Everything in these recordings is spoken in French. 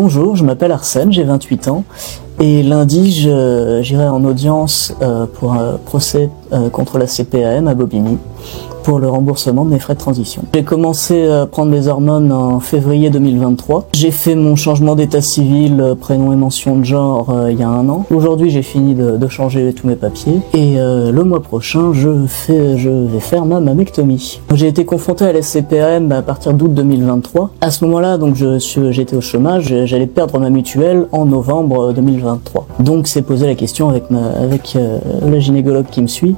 Bonjour, je m'appelle Arsène, j'ai 28 ans et lundi j'irai en audience pour un procès contre la CPAM à Bobigny pour le remboursement de mes frais de transition. J'ai commencé à prendre des hormones en février 2023. J'ai fait mon changement d'état civil, prénom et mention de genre il y a 1 an. Aujourd'hui j'ai fini de changer tous mes papiers et le mois prochain je vais faire ma mammectomie. J'ai été confronté à la CPAM à partir d'août 2023. À ce moment-là donc j'étais au chômage, j'allais perdre ma mutuelle en novembre 2023. Donc c'est posé la question avec la gynécologue qui me suit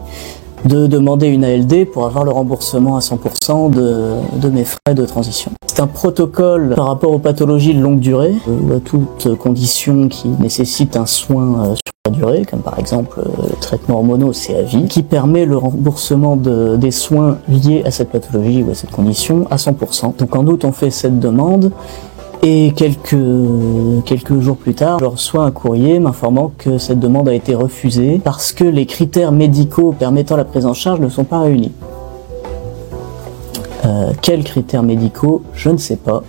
de demander une ALD pour avoir le remboursement à 100% de mes frais de transition. C'est un protocole par rapport aux pathologies de longue durée ou à toute condition qui nécessite un soin sur la durée, comme par exemple le traitement hormonaux, c'est à vie, qui permet le remboursement des soins liés à cette pathologie ou à cette condition à 100%. Donc en août on fait cette demande. Et quelques jours plus tard, je reçois un courrier m'informant que cette demande a été refusée parce que les critères médicaux permettant la prise en charge ne sont pas réunis. Quels critères médicaux? Je ne sais pas.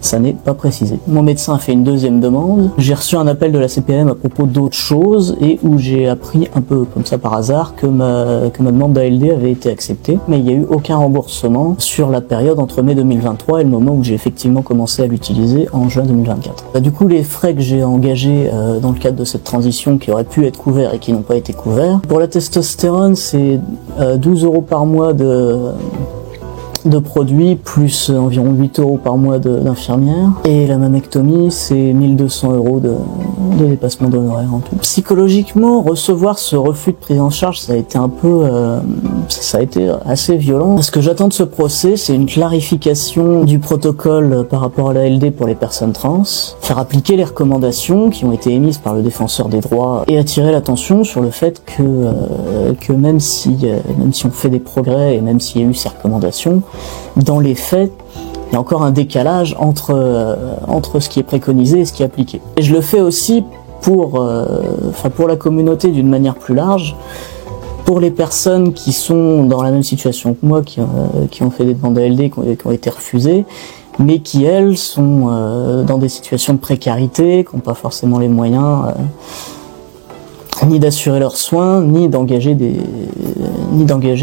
Ça n'est pas précisé. Mon médecin a fait une deuxième demande. J'ai reçu un appel de la CPAM à propos d'autres choses et où j'ai appris un peu comme ça par hasard que ma demande d'ALD avait été acceptée, mais il n'y a eu aucun remboursement sur la période entre mai 2023 et le moment où j'ai effectivement commencé à l'utiliser en juin 2024. Du coup, les frais que j'ai engagés dans le cadre de cette transition qui auraient pu être couverts et qui n'ont pas été couverts. Pour la testostérone, c'est 12 € par mois de produits, plus environ 8 € par mois d'infirmière. Et la mammectomie, c'est 1200 € de dépassement d'honoraires en tout. Psychologiquement, recevoir ce refus de prise en charge, ça a été ça a été assez violent. Ce que j'attends de ce procès, c'est une clarification du protocole par rapport à l'ALD pour les personnes trans, faire appliquer les recommandations qui ont été émises par le défenseur des droits et attirer l'attention sur le fait que même si on fait des progrès et même s'il y a eu ces recommandations, dans les faits, il y a encore un décalage entre ce qui est préconisé et ce qui est appliqué. Et je le fais aussi pour la communauté d'une manière plus large, pour les personnes qui sont dans la même situation que moi, qui ont fait des demandes ALD, qui ont été refusées, mais qui, elles, sont dans des situations de précarité, qui n'ont pas forcément les moyens ni d'assurer leurs soins, ni d'engager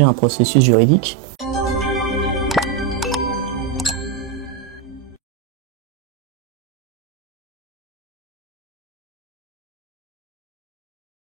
un processus juridique.